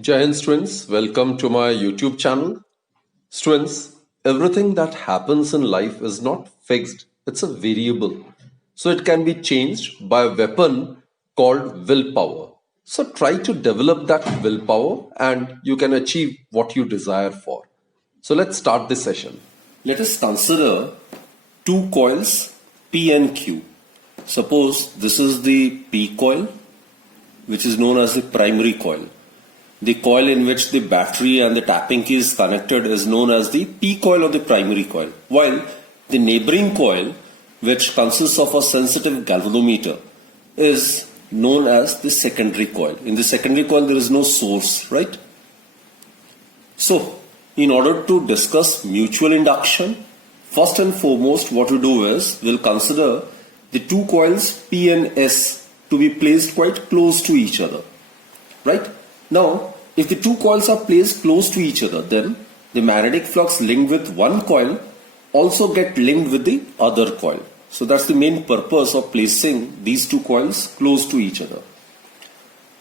Jai Hind students, welcome to my YouTube channel. Students, everything that happens in life is not fixed, it's a variable. So it can be changed by a weapon called willpower. So try to develop that willpower and you can achieve what you desire for. So let's start this session. Let us consider two coils P and Q. Suppose this is the P coil, which is known as the primary coil. The coil in which the battery and the tapping key is connected is known as the P coil or the primary coil, while the neighboring coil, which consists of a sensitive galvanometer, is known as the secondary coil. In the secondary coil, there is no source, right? So, in order to discuss mutual induction, first and foremost, what we do is we'll consider the two coils P and S to be placed quite close to each other, right? Now, if the two coils are placed close to each other, then the magnetic flux linked with one coil also get linked with the other coil. So that's the main purpose of placing these two coils close to each other.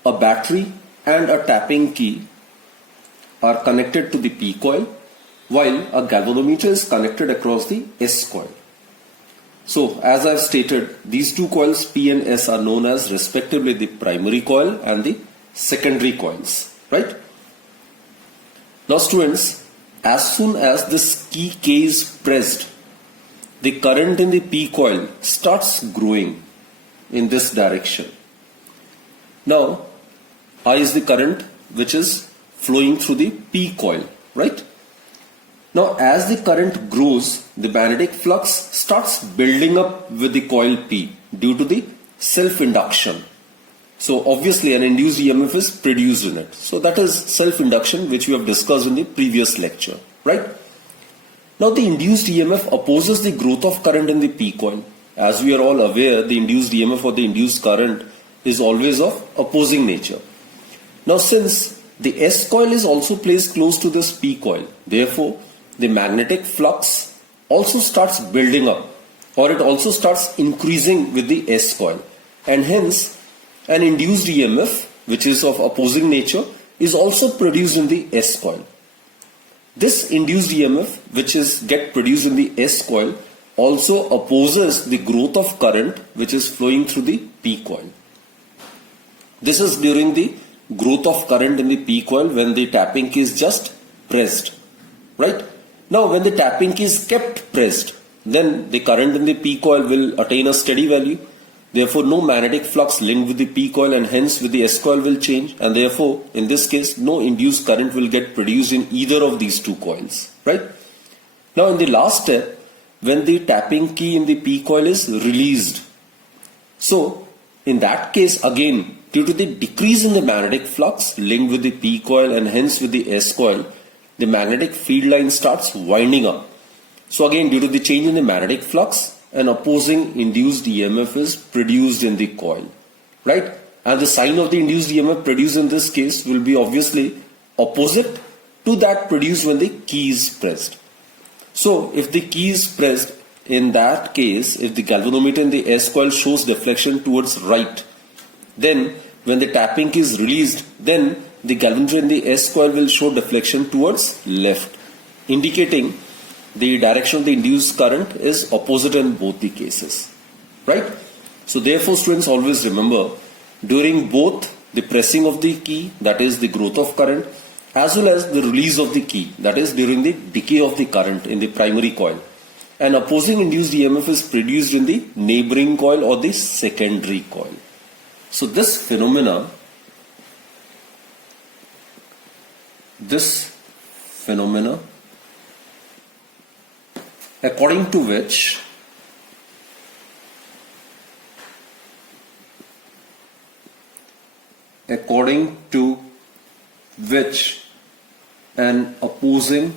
A battery and a tapping key are connected to the P coil, while a galvanometer is connected across the S coil. So, as I've stated, these two coils P and S are known as respectively the primary coil and the secondary coils, right? Now students, as soon as this key K is pressed, the current in the P coil starts growing in this direction. Now, I is the current which is flowing through the P coil, right? Now, as the current grows, the magnetic flux starts building up with the coil P due to the self-induction. So obviously an induced EMF is produced in it. So that is self-induction, which we have discussed in the previous lecture, right? Now the induced EMF opposes the growth of current in the P coil. As we are all aware, the induced EMF or the induced current is always of opposing nature. Now since the S coil is also placed close to this P coil, therefore the magnetic flux also starts building up, or it also starts increasing with the S coil, and hence an induced EMF, which is of opposing nature, is also produced in the S coil. This induced EMF, which is get produced in the S coil, also opposes the growth of current which is flowing through the P coil. This is during the growth of current in the P coil when the tapping key is just pressed, right? Now when the tapping key is kept pressed, then the current in the P coil will attain a steady value. Therefore, no magnetic flux linked with the P coil and hence with the S coil will change, and therefore, in this case, no induced current will get produced in either of these two coils, right? Now, in the last step, when the tapping key in the P coil is released, so in that case, again, due to the decrease in the magnetic flux linked with the P coil and hence with the S coil, the magnetic field line starts winding up. So again, due to the change in the magnetic flux, an opposing induced EMF is produced in the coil, right? And the sign of the induced EMF produced in this case will be obviously opposite to that produced when the key is pressed. So if the key is pressed, in that case, if the galvanometer in the S coil shows deflection towards right, then when the tapping key is released, then the galvanometer in the S coil will show deflection towards left, indicating the direction of the induced current is opposite in both the cases, right? So therefore students, always remember, during both the pressing of the key, that is the growth of current, as well as the release of the key, that is during the decay of the current in the primary coil, an opposing induced EMF is produced in the neighboring coil or the secondary coil. So this phenomena according to which an opposing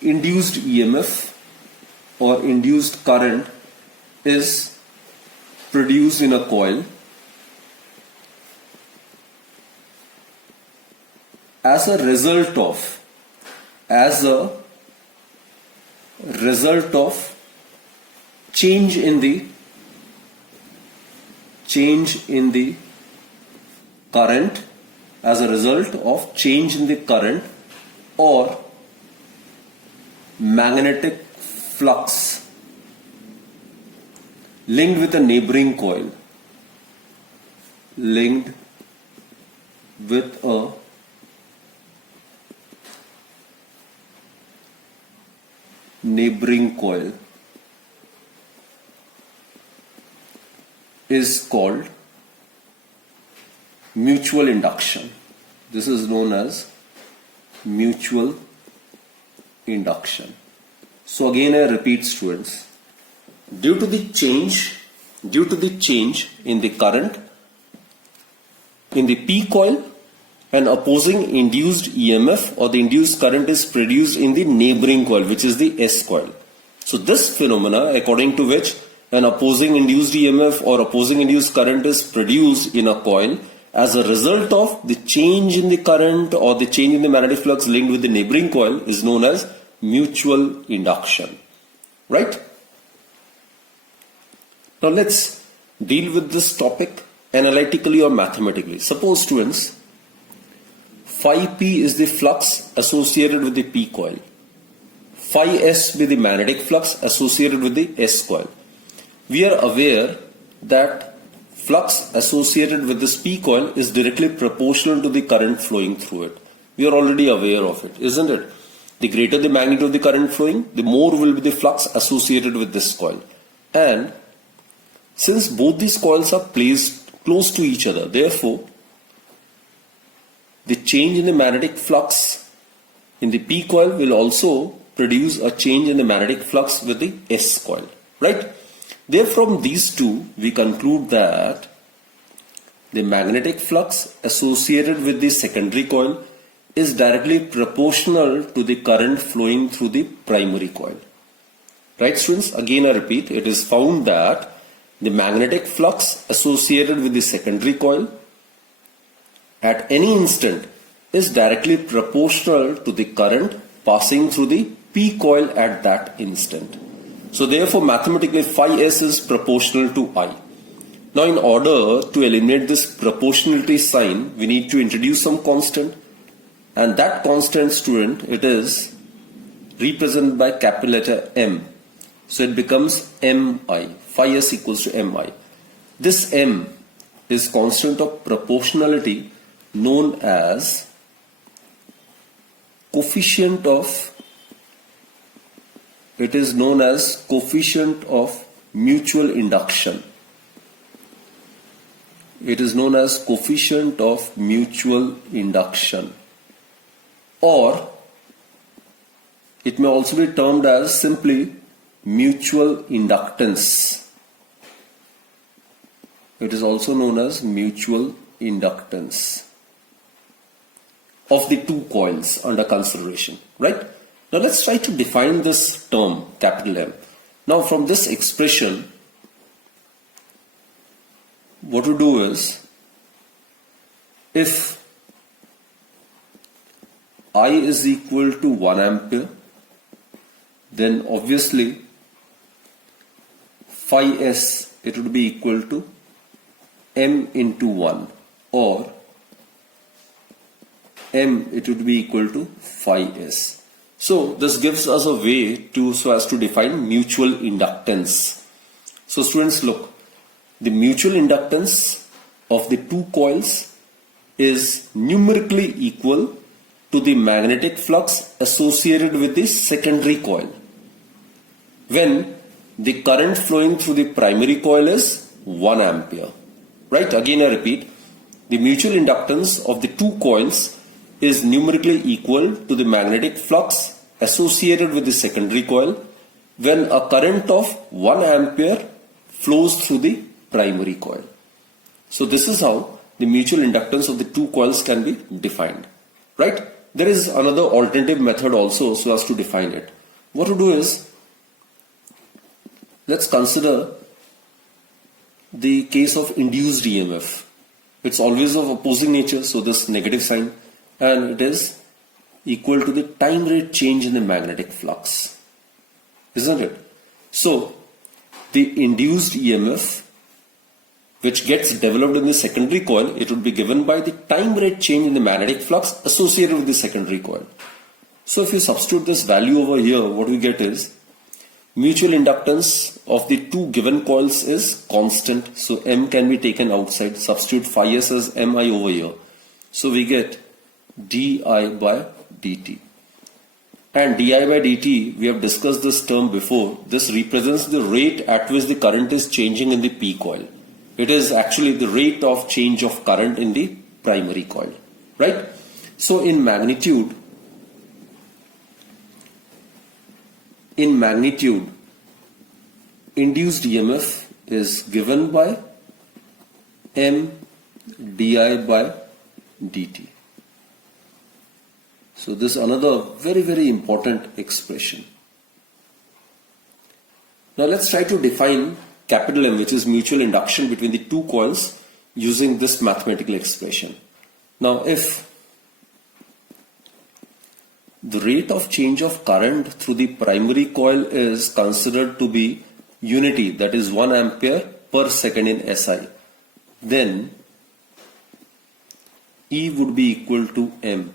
induced EMF or induced current is produced in a coil as a result of change in the current as a result of change in the current or magnetic flux linked with a neighboring coil. Linked with a neighboring coil is called mutual induction. This is known as mutual induction. So again I repeat, students, due to the change in the current in the P coil, an opposing induced EMF or the induced current is produced in the neighboring coil, which is the S coil. So this phenomena, according to which an opposing induced EMF or opposing induced current is produced in a coil as a result of the change in the current or the change in the magnetic flux linked with the neighboring coil, is known as mutual induction. Right? Now let's deal with this topic analytically or mathematically. Suppose, students, phi p is the flux associated with the P coil, phi s be the magnetic flux associated with the S coil. We are aware that flux associated with this P coil is directly proportional to the current flowing through it. We are already aware of it, isn't it? The greater the magnitude of the current flowing, the more will be the flux associated with this coil. And since both these coils are placed close to each other, therefore the change in the magnetic flux in the P coil will also produce a change in the magnetic flux with the S coil, right? Therefore, from these two, we conclude that the magnetic flux associated with the secondary coil is directly proportional to the current flowing through the primary coil. Right, students? Again, I repeat, it is found that the magnetic flux associated with the secondary coil at any instant is directly proportional to the current passing through the P coil at that instant. So therefore, mathematically, phi s is proportional to I. Now, in order to eliminate this proportionality sign, we need to introduce some constant, and that constant, student, it is represented by capital letter M. So it becomes Mi. Phi s equals to Mi. This M is constant of proportionality known as coefficient of mutual induction. It is known as coefficient of mutual induction, or it may also be termed as simply mutual inductance. It is also known as mutual inductance of the two coils under consideration, right? Now let's try to define this term, capital M. Now from this expression, what we do is, if I is equal to 1 ampere, then obviously phi s, it would be equal to M into 1, or M, it would be equal to phi s. So this gives us a way to so as to define mutual inductance. So students, look, the mutual inductance of the two coils is numerically equal to the magnetic flux associated with the secondary coil when the current flowing through the primary coil is 1 ampere. Right? Again I repeat, the mutual inductance of the two coils is numerically equal to the magnetic flux associated with the secondary coil when a current of 1 ampere flows through the primary coil. So this is how the mutual inductance of the two coils can be defined. Right? There is another alternative method also so as to define it. What to do is, let's consider the case of induced EMF. It's always of opposing nature, so this negative sign, and it is equal to the time rate change in the magnetic flux, isn't it? So the induced EMF which gets developed in the secondary coil, it would be given by the time rate change in the magnetic flux associated with the secondary coil. So if you substitute this value over here, what we get is mutual inductance of the two given coils is constant. So M can be taken outside. Substitute phi s as Mi over here. So we get di by dt. And di by dt, we have discussed this term before. This represents the rate at which the current is changing in the P coil. It is actually the rate of change of current in the primary coil, right? So in magnitude, induced EMF is given by M di by dt. So this is another very important expression. Now let's try to define capital M, which is mutual induction between the two coils, using this mathematical expression. Now if the rate of change of current through the primary coil is considered to be unity, that is 1 ampere per second in SI, then E would be equal to M,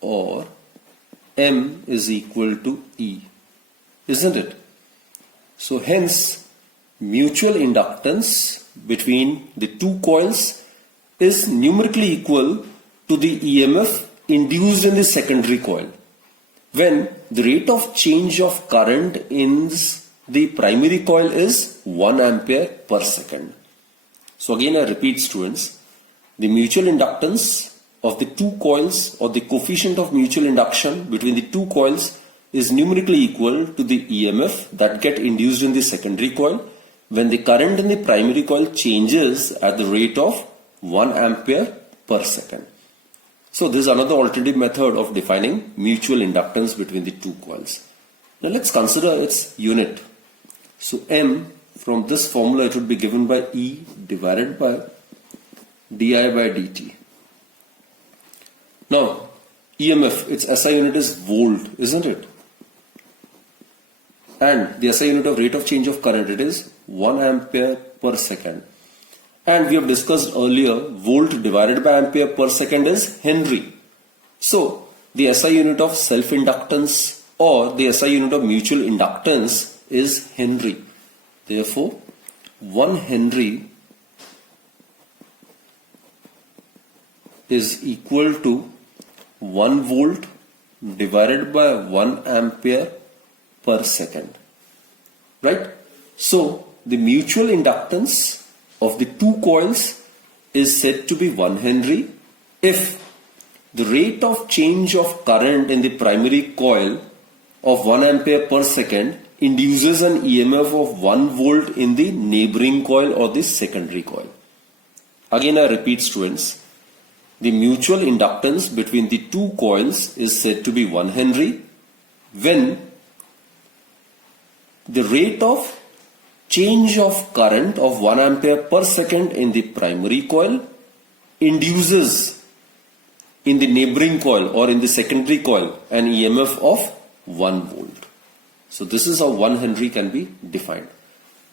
or M is equal to E, isn't it? So hence mutual inductance between the two coils is numerically equal to the EMF induced in the secondary coil, when the rate of change of current in the primary coil is 1 ampere per second. So again I repeat, students, the mutual inductance of the two coils, or the coefficient of mutual induction between the two coils, is numerically equal to the EMF that get induced in the secondary coil when the current in the primary coil changes at the rate of 1 ampere per second. So this is another alternative method of defining mutual inductance between the two coils. Now let's consider its unit. So M, from this formula, it would be given by E divided by di by dt. Now EMF, its SI unit is volt, isn't it? And the SI unit of rate of change of current, it is 1 ampere per second. And we have discussed earlier, volt divided by ampere per second is Henry. So the SI unit of self-inductance, or the SI unit of mutual inductance, is Henry. Therefore 1 Henry is equal to 1 volt divided by 1 ampere per second, right? So the mutual inductance of the two coils is said to be 1 Henry if the rate of change of current in the primary coil of 1 ampere per second induces an EMF of 1 volt in the neighboring coil or the secondary coil. Again I repeat, students, the mutual inductance between the two coils is said to be 1 Henry when the rate of change of current of 1 ampere per second in the primary coil induces in the neighboring coil or in the secondary coil an EMF of 1 volt. So this is how 1 Henry can be defined.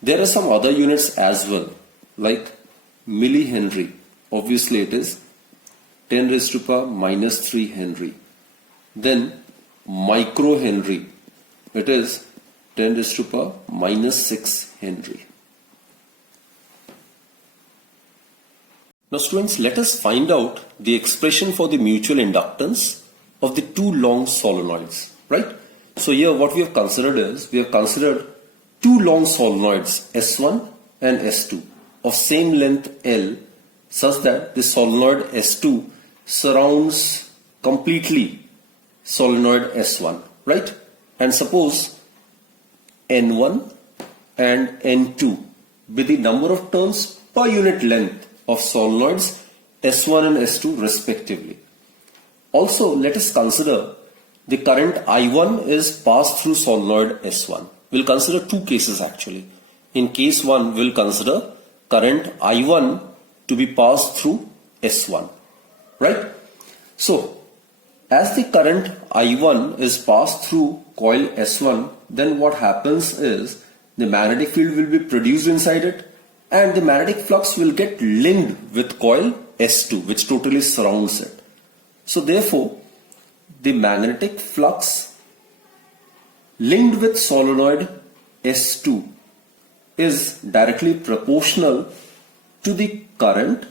There are some other units as well, like millihenry. Obviously it is 10 raised to power minus 3 Henry. Then microhenry, it is 10 raised to power minus 6 Henry. Now students, let us find out the expression for the mutual inductance of the two long solenoids, right? So here what we have considered is, we have considered two long solenoids S1 and S2 of same length L, such that the solenoid S2 surrounds completely solenoid S1, right? And suppose N1 and N2 be the number of turns per unit length of solenoids S1 and S2 respectively. Also, let us consider the current I1 is passed through solenoid S1. We'll consider two cases actually. In case 1, we'll consider current I1 to be passed through S1, right? So, as the current I1 is passed through coil S1, then what happens is the magnetic field will be produced inside it, and the magnetic flux will get linked with coil S2, which totally surrounds it. So therefore, the magnetic flux linked with solenoid S2 is directly proportional to the current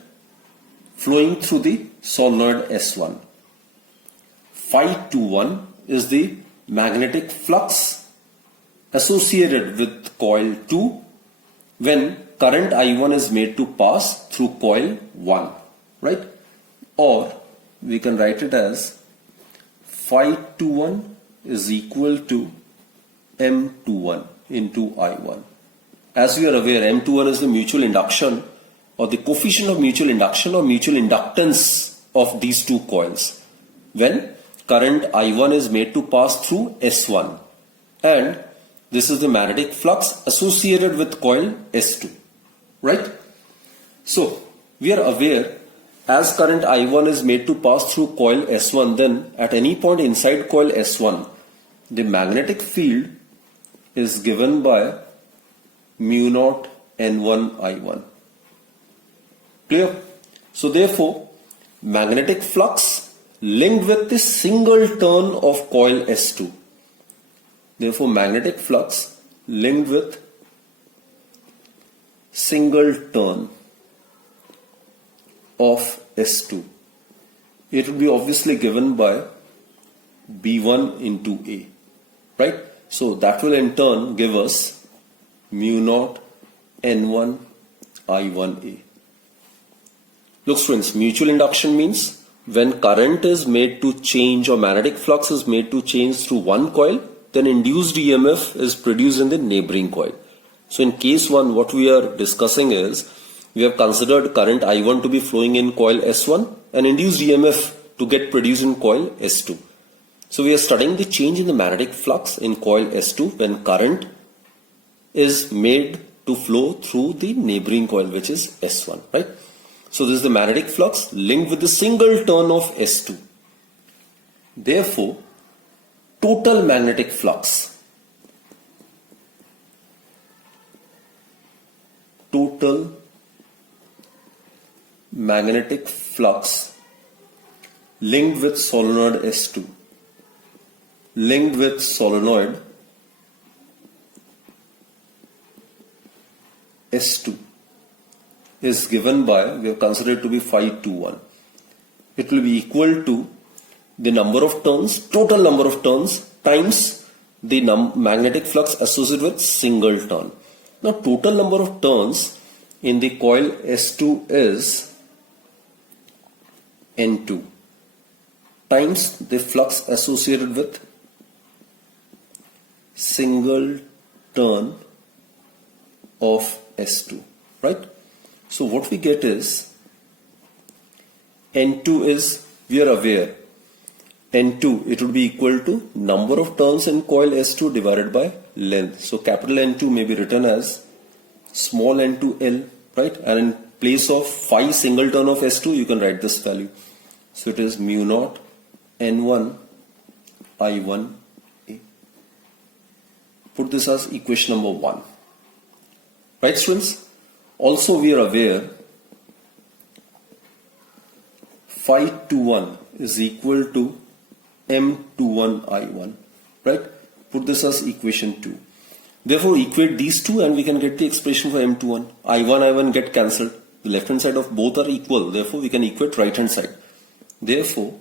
flowing through the solenoid S1. Phi21 is the magnetic flux associated with coil 2 when current I1 is made to pass through coil 1, right? Or we can write it as Phi21 is equal to M21 into I1. As we are aware, M21 is the mutual induction or the coefficient of mutual induction or mutual inductance of these two coils when current I1 is made to pass through S1, and this is the magnetic flux associated with coil S2, right? So we are aware, as current I1 is made to pass through coil S1, then at any point inside coil S1, the magnetic field is given by mu naught N1 I1. Clear? So therefore, magnetic flux linked with the single turn of coil S2. Therefore, magnetic flux linked with single turn of S2. It will be obviously given by B1 into A, right? So that will in turn give us mu naught N1 I1A. Look students, mutual induction means when current is made to change or magnetic flux is made to change through one coil, then induced EMF is produced in the neighboring coil. So in case 1, what we are discussing is, we have considered current I1 to be flowing in coil S1 and induced EMF to get produced in coil S2. So we are studying the change in the magnetic flux in coil S2 when current is made to flow through the neighboring coil, which is S1, right? So this is the magnetic flux linked with the single turn of S2. Therefore, total magnetic flux linked with solenoid S2 is given by, we have considered to be Phi21. It will be equal to the number of turns, total number of turns times the magnetic flux associated with single turn. Now total number of turns in the coil S2 is N2 times the flux associated with single turn of S2, right? So what we get is N2 is, we are aware, N2, it would be equal to number of turns in coil S2 divided by length. So capital N2 may be written as small n2L, right? And in place of phi single turn of S2, you can write this value. So it is mu naught N1 I1A. Put this as equation number 1. Right students? Also we are aware Phi21 is equal to M21 I1, right? Put this as equation 2. Therefore equate these two and we can get the expression for M21. I1 get cancelled. The left hand side of both are equal. Therefore we can equate right hand side. Therefore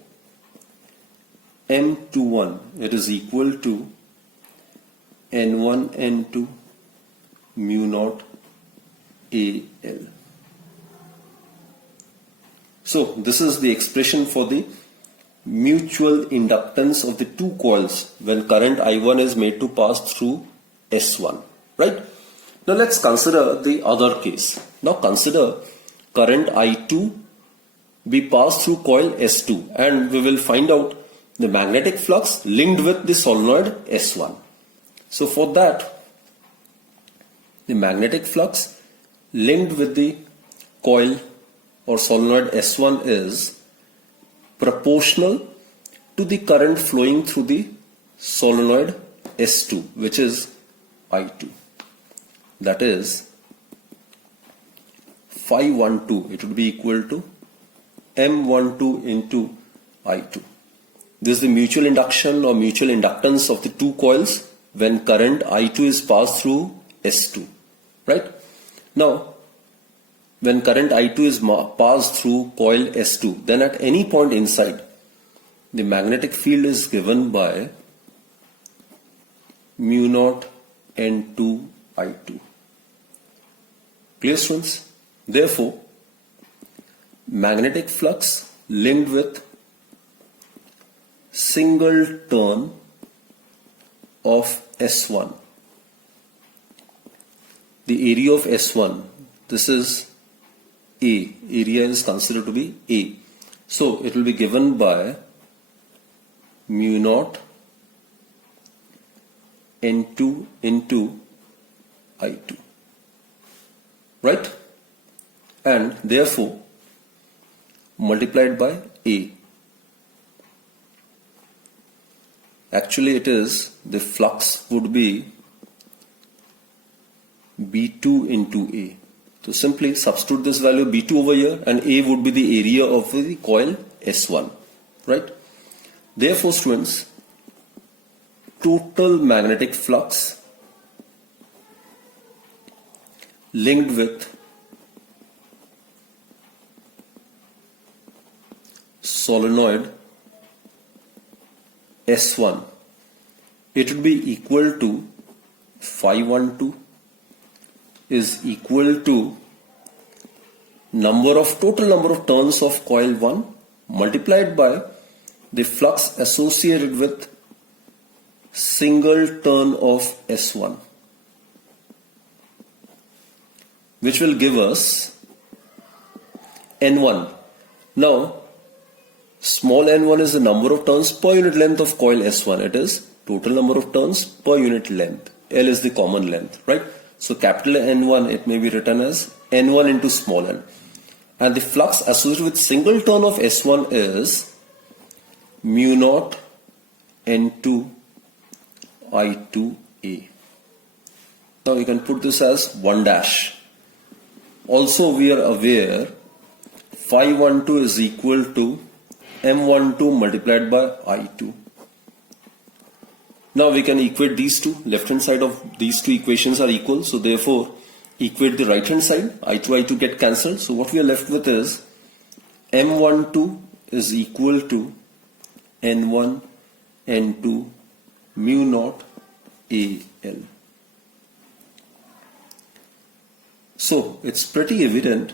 M21, it is equal to N1 N2 mu naught AL. So this is the expression for the mutual inductance of the two coils when current I1 is made to pass through S1, right? Now let's consider the other case. Now consider current I2 be passed through coil S2 and we will find out the magnetic flux linked with the solenoid S1. So for that, the magnetic flux linked with the coil or solenoid S1 is proportional to the current flowing through the solenoid S2, which is I2. That is phi12, it would be equal to M12 into I2. This is the mutual induction or mutual inductance of the two coils when current I2 is passed through S2, right? Now, when current I2 is passed through coil S2, then at any point inside, the magnetic field is given by mu naught N2 I2. Clear, students? Therefore, magnetic flux linked with single turn of S1. The area of S1, this is A. Area is considered to be A. So it will be given by mu naught N2 into I2. Right? And therefore multiplied by A. Actually it is, the flux would be B2 into A. So simply substitute this value B2 over here, and A would be the area of the coil S1. Right? Therefore, students, total magnetic flux linked with solenoid S1, it would be equal to phi12 is equal to total number of turns of coil 1 multiplied by the flux associated with single turn of S1, which will give us N1. Now, small n1 is the number of turns per unit length of coil S1. It is total number of turns per unit length. L is the common length, right? So capital N1, it may be written as N1 into small n. And the flux associated with single turn of S1 is mu naught N2 I2A. Now you can put this as 1 dash. Also we are aware phi12 is equal to M12 multiplied by I2. Now we can equate these two. Left hand side of these two equations are equal. So therefore equate the right hand side. I2, I2 get cancelled. So what we are left with is M12 is equal to N1 N2 mu naught AL. So it's pretty evident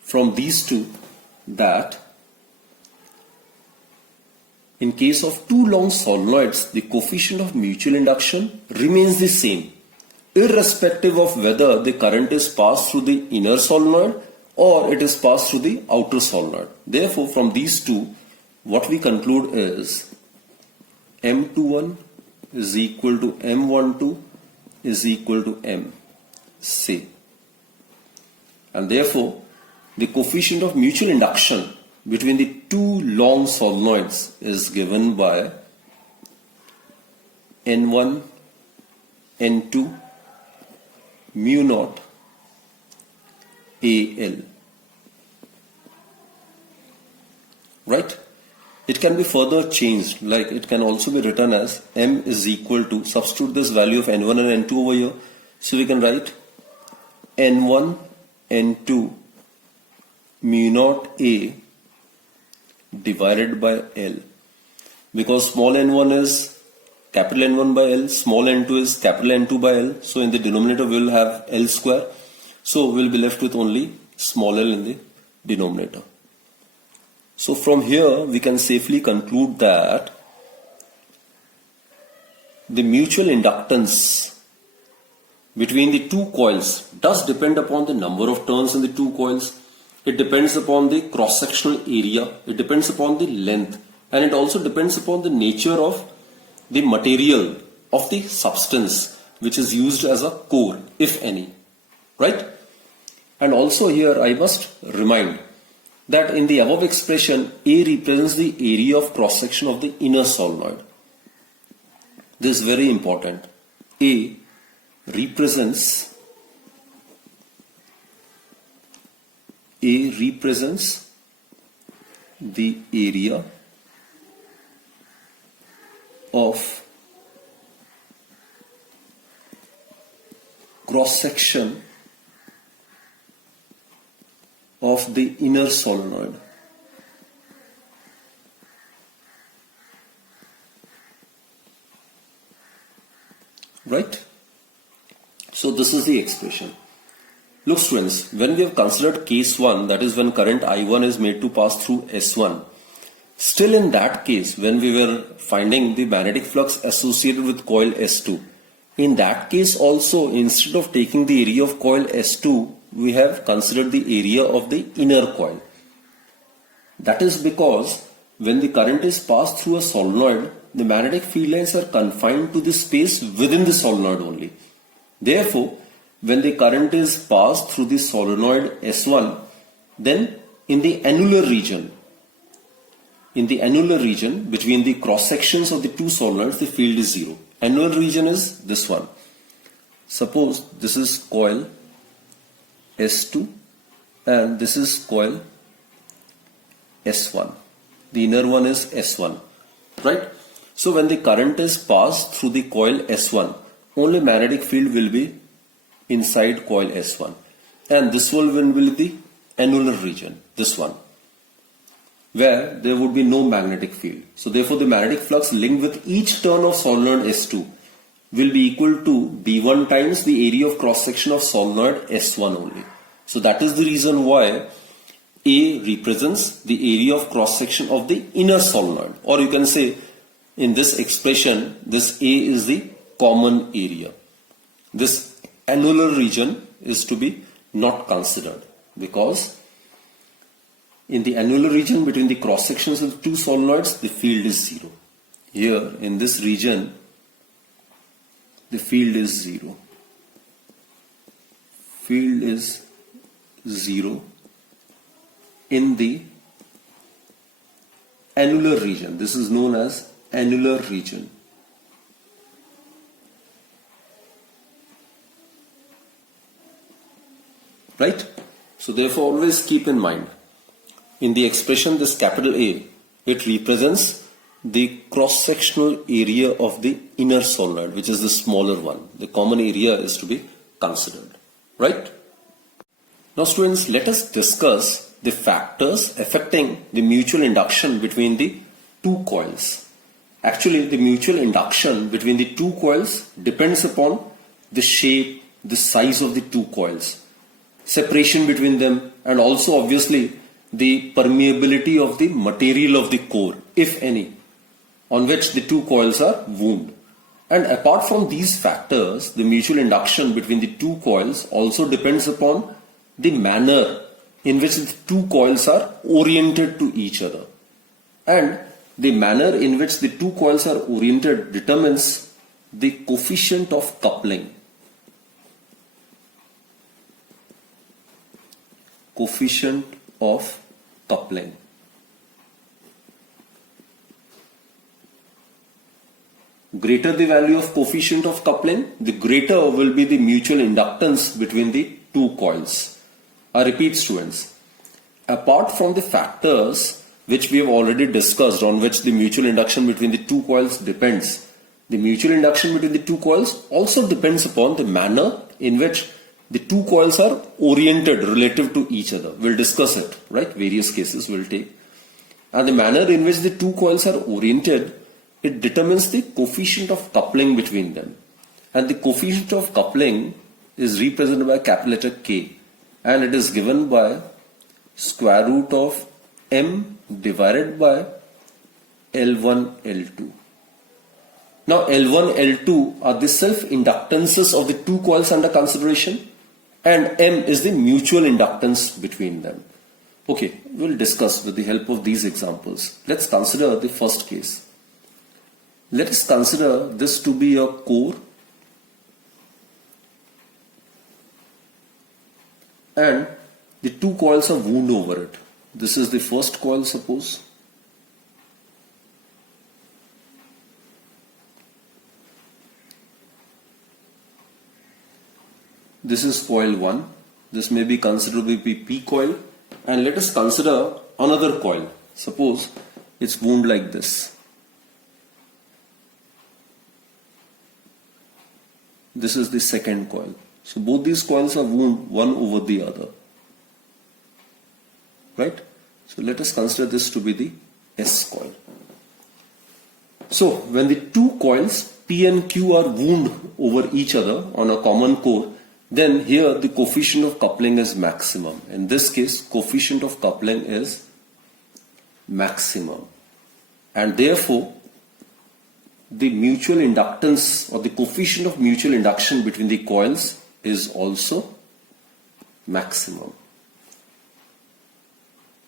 from these two that in case of two long solenoids, the coefficient of mutual induction remains the same, irrespective of whether the current is passed through the inner solenoid or it is passed through the outer solenoid. Therefore, from these two, what we conclude is M21 is equal to M12 is equal to M, say. And therefore, the coefficient of mutual induction between the two long solenoids is given by N1 N2 mu naught AL. Right? It can be further changed, like it can also be written as M is equal to, substitute this value of N1 and N2 over here. So we can write N1 N2 mu naught A divided by L, because small n1 is capital N1 by L, small n2 is capital N2 by L. So in the denominator we will have L square. So we will be left with only small l in the denominator. So from here we can safely conclude that the mutual inductance between the two coils does depend upon the number of turns in the two coils. It depends upon the cross-sectional area, it depends upon the length, and it also depends upon the nature of the material of the substance which is used as a core, if any. Right? And also here I must remind that in the above expression, A represents the area of cross-section of the inner solenoid. This is very important. A represents A represents the area of cross section of the inner solenoid. Right? So this is the expression. Look students, when we have considered case 1, that is when current I1 is made to pass through S1, still in that case when we were finding the magnetic flux associated with coil S2, in that case also instead of taking the area of coil S2, we have considered the area of the inner coil. That is because when the current is passed through a solenoid, the magnetic field lines are confined to the space within the solenoid only. Therefore, when the current is passed through the solenoid S1, then in the annular region between the cross sections of the two solenoids, the field is zero. Annular region is this one. Suppose this is coil S2 and this is coil S1. The inner one is S1, right? So when the current is passed through the coil S1, only magnetic field will be inside coil S1, and this will be the annular region, this one, where there would be no magnetic field. So therefore the magnetic flux linked with each turn of solenoid S2 will be equal to B1 times the area of cross section of solenoid S1 only. So that is the reason why A represents the area of cross section of the inner solenoid, or you can say in this expression this A is the common area. This annular region is to be not considered because in the annular region between the cross sections of the two solenoids the field is zero. Here in this region the field is zero. Field is zero in the annular region. This is known as annular region. Right? So therefore always keep in mind, in the expression this capital A, it represents the cross-sectional area of the inner solenoid, which is the smaller one. The common area is to be considered. Right? Now students, let us discuss the factors affecting the mutual induction between the two coils. Actually, the mutual induction between the two coils depends upon the shape, the size of the two coils, separation between them, and also obviously the permeability of the material of the core, if any, on which the two coils are wound. And apart from these factors, the mutual induction between the two coils also depends upon the manner in which the two coils are oriented to each other. And the manner in which the two coils are oriented determines the coefficient of coupling. Coefficient of coupling. Greater the value of coefficient of coupling, the greater will be the mutual inductance between the two coils. I repeat students, apart from the factors which we have already discussed on which the mutual induction between the two coils depends, the mutual induction between the two coils also depends upon the manner in which the two coils are oriented relative to each other. We'll discuss it, right? Various cases we'll take. And the manner in which the two coils are oriented, it determines the coefficient of coupling between them. And the coefficient of coupling is represented by capital letter K, and it is given by square root of M divided by L1, L2. Now L1, L2 are the self-inductances of the two coils under consideration, and M is the mutual inductance between them. Okay, we'll discuss with the help of these examples. Let's consider the first case. Let us consider this to be a core and the two coils are wound over it. This is the first coil, suppose. This is coil 1. This may be considered to be P coil And let us consider another coil. Suppose it's wound like this. This is the second coil. So both these coils are wound one over the other. Right? So let us consider this to be the S coil. So when the two coils P and Q are wound over each other on a common core, then here the coefficient of coupling is maximum. In this case, coefficient of coupling is maximum. And therefore, the mutual inductance or the coefficient of mutual induction between the coils is also maximum.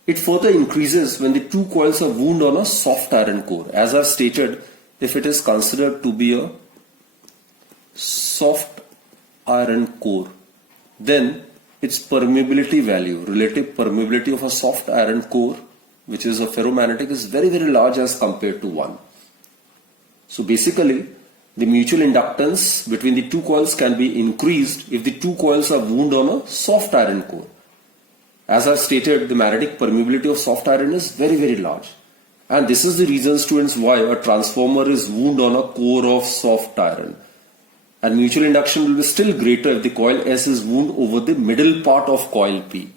It further increases when the two coils are wound on a soft iron core. As I've stated, if it is considered to be a soft iron core, then its permeability value, relative permeability of a soft iron core, which is a ferromagnetic, is very, very large as compared to one. So basically, the mutual inductance between the two coils can be increased if the two coils are wound on a soft iron core. As I've stated, the magnetic permeability of soft iron is very, very large. And this is the reason, students, why a transformer is wound on a core of soft iron. And mutual induction will be still greater if the coil S is wound over the middle part of coil P.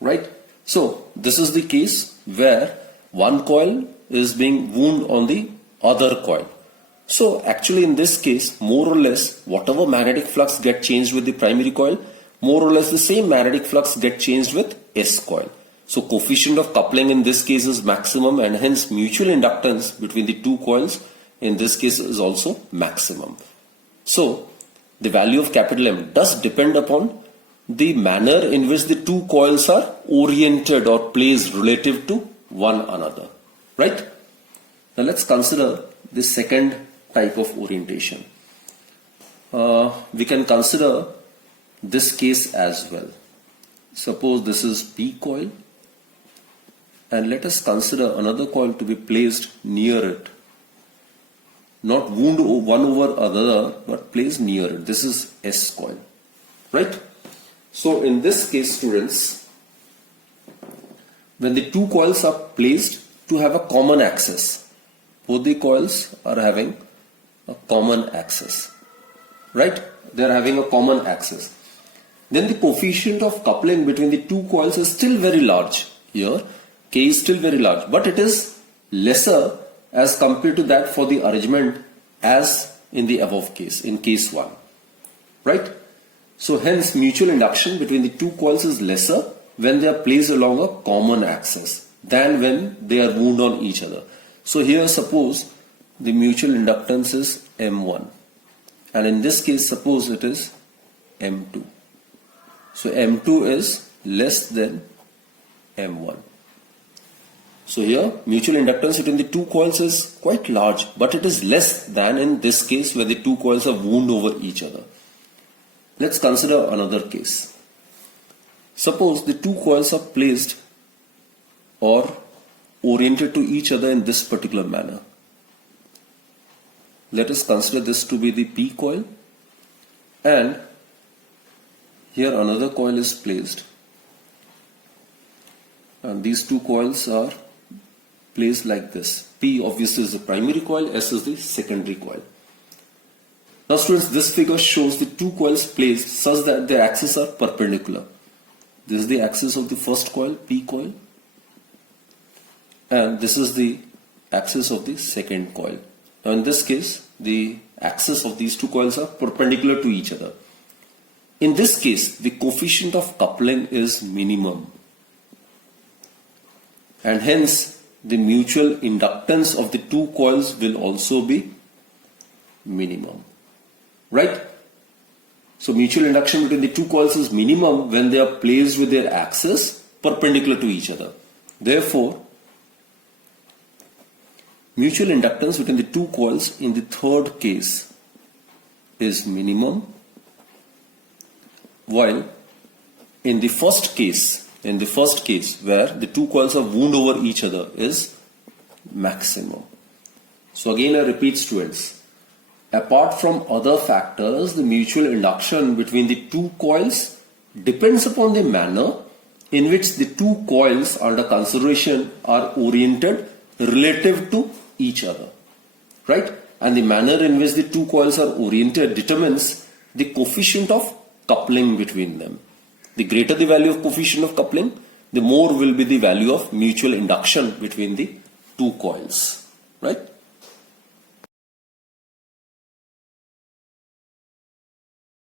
Right? So, this is the case where one coil is being wound on the other coil. So, actually in this case, more or less, whatever magnetic flux get changed with the primary coil, more or less the same magnetic flux get changed with S coil. So, coefficient of coupling in this case is maximum, and hence mutual inductance between the two coils in this case is also maximum. So, the value of capital M does depend upon the manner in which the two coils are oriented or placed relative to one another. Right? Now, let's consider the second type of orientation. We can consider this case as well. Suppose this is P coil, and let us consider another coil to be placed near it. Not wound one over other, but placed near it. This is S coil. Right? So in this case, students, when the two coils are placed to have a common axis, both the coils are having a common axis. Right? They are having a common axis. Then the coefficient of coupling between the two coils is still very large. Here, K is still very large, but it is lesser as compared to that for the arrangement as in the above case, in case 1. Right? So hence mutual induction between the two coils is lesser when they are placed along a common axis than when they are wound on each other. So here suppose the mutual inductance is M1, and in this case suppose it is M2. So M2 is less than M1. So here mutual inductance between the two coils is quite large, but it is less than in this case where the two coils are wound over each other. Let's consider another case. Suppose the two coils are placed or oriented to each other in this particular manner. Let us consider this to be the P coil, and here another coil is placed, and these two coils are placed like this. P obviously is the primary coil, S is the secondary coil. Now students, this figure shows the two coils placed such that their axes are perpendicular. This is the axis of the first coil, P coil, and this is the axis of the second coil. Now in this case, the axis of these two coils are perpendicular to each other. In this case, the coefficient of coupling is minimum, and hence the mutual inductance of the two coils will also be minimum. Right? So mutual induction between the two coils is minimum when they are placed with their axis perpendicular to each other. Therefore, mutual inductance between the two coils in the third case is minimum, while in the first case where the two coils are wound over each other is maximum. So again I repeat, students, apart from other factors, the mutual induction between the two coils depends upon the manner in which the two coils under consideration are oriented relative to each other, right? And the manner in which the two coils are oriented determines the coefficient of coupling between them. The greater the value of coefficient of coupling, the more will be the value of mutual induction between the two coils, right?